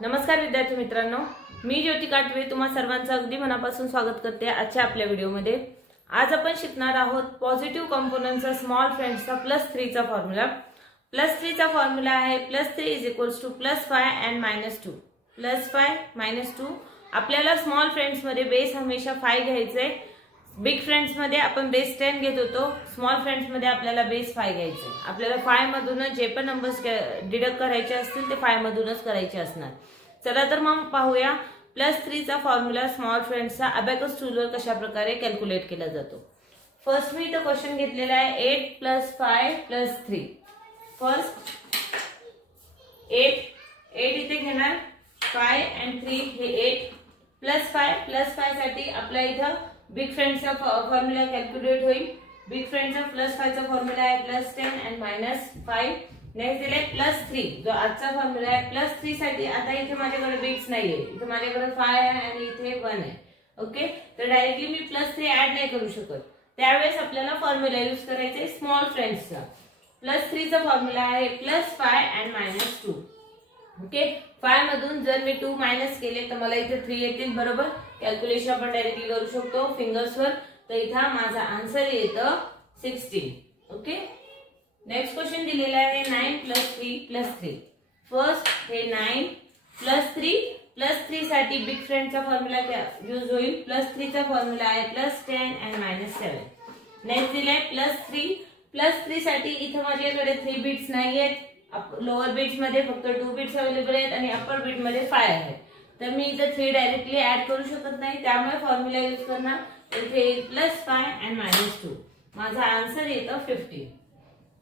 नमस्कार विद्यार्थी मित्रांनो, मी ज्योती काटवे तुम्हा सर्वांचं अगदी मनापासून स्वागत करते आजच्या आपल्या व्हिडिओमध्ये। आज आपण शिकणार आहोत पॉझिटिव्ह कंपोनेंट्सचा स्मॉल फ्रेंड्सचा +3 चा फॉर्म्युला। +3 चा फॉर्म्युला आहे +3 = +5 and -2। +5 -2 आपल्याला स्मॉल फ्रेंड्स मध्ये बेस हमेशा 5 घ्यायचे। बिग फ्रेंड्स मध्ये आपण बेस 10 घेत होतो, स्मॉल फ्रेंड्स मध्ये आपल्याला बेस 5 घ्यायचे। आपल्याला 5 मधूनच जे पण नंबर्स डिडक्ट करायचे असतील ते 5 मधूनच करायचे असणार। चला तर मग पाहूया +3 चा फॉर्म्युला स्मॉल फ्रेंड्सचा अबॅकस टूलवर कशा प्रकारे कॅल्क्युलेट केला जातो। फर्स्ट मी इथे क्वेश्चन घेतलेला आहे 8 + 5 + 3। फर्स्ट 8 इथे घेणार, 5 and 3 हे 8 +5 साठी आपल्या इथे बिग फ्रेंड्सचा फॉर्म्युला कॅल्क्युलेट होईल। बिग फ्रेंड्सचा +5 चा फॉर्म्युला आहे +10 and -5। नेक्स्ट दिले +3 जो आजचा फॉर्म्युला आहे। +3 साठी आता इथे माझ्याकडे बिट्स नाहीये, इथे माझ्याकडे 5 आहे आणि इथे 1 आहे। ओके, तर डायरेक्टली मी +3 ऍड नाही करू शकत, त्यावेळेस आपल्याला फॉर्म्युला यूज करायचा आहे स्मॉल फ्रेंड्सचा। +3 चा फॉर्म्युला आहे +5 and -2। ओके, 5 मधून जर मी 2 मायनस केले तर मला इथे 3 येतील, बरोबर। कॅल्क्युलेशन आपण डायरेक्टली करू शकतो फिंगर्सवर, तर इथे माझा आन्सर येतं 16। ओके, नेक्स्ट क्वेश्चन दिलेला आहे 9 + 3 + 3। फर्स्ट हे 9 + 3 साठी बिग फ्रेंडचा फॉर्म्युला यूज होईल। +3 चा फॉर्म्युला आहे +10 and -7। नेक्स्ट दिलाय +3 साठी इथे माझ्याकडे 3 बिट्स नाहीयेत, लोअर बिट्स मध्ये फक्त 2 बिट्स अवेलेबल आहेत आणि अप्पर बिट मध्ये 5 आहे, तर मी इथे 3 डायरेक्टली ऍड करू शकत नाही, त्यामुळे फॉर्म्युला यूज करणार। इथे +5 and -2 माझा आन्सर येतो 15।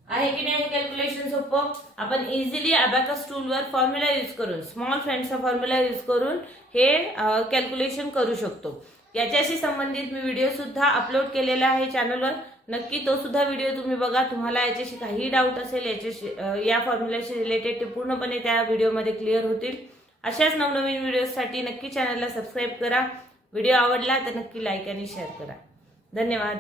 आहे की नाही कॅल्क्युलेशन सोपं? आपण इझिली अबॅकस टूलवर फॉर्म्युला यूज करून स्मॉल फ्रेंड्सचा फॉर्म्युला यूज करून हे कॅल्क्युलेशन करू शकतो। याच्याशी संबंधित मी व्हिडिओ सुद्धा अपलोड केलेला आहे चॅनलवर, नक्की तो सुद्धा व्हिडिओ तुम्ही बघा। तुम्हाला याच्याशी काही डाऊट असेल याच्याशी या फॉर्म्युलाशी रिलेटेड ते पूर्णपणे त्या व्हिडिओमध्ये क्लिअर होतील। अशाच नवनवीन व्हिडिओसाठी नक्की चॅनलला सबस्क्राईब करा। व्हिडिओ आवडला तर नक्की लाईक आणि शेअर करा। धन्यवाद।